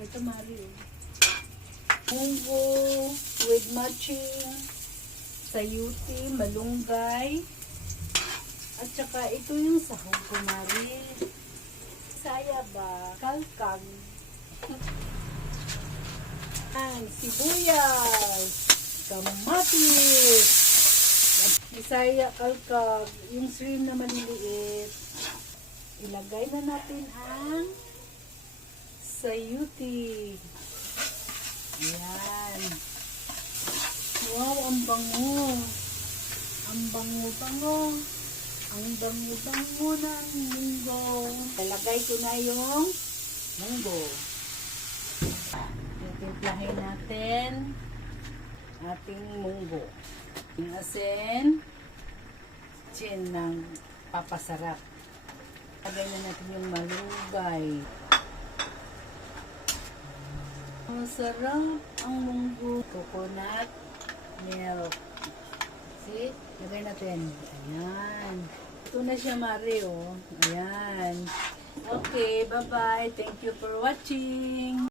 Ito, Mari. Munggo with matching sayuti, malunggay. At saka ito yung sahog ko, Mari. Saya ba? Kalkag. Sibuyas. Kamatis. Bisaya, kalkag. Yung shrimp na maliliit. Ilagay na natin ang sayuti. Ayan. Wow, ang bango. Ang bango-bango. Ang bango-bango ng munggo. Lalagay ko na yung munggo. Titimplahin natin ating munggo. Yung asin, chin ng papasarap. Lagay na natin yung malunggay. Masarap ang munggo. Coconut milk. See? Lagay natin. Ayan. Ito na siya, Mari, oh. Ayan. Okay, bye-bye. Thank you for watching.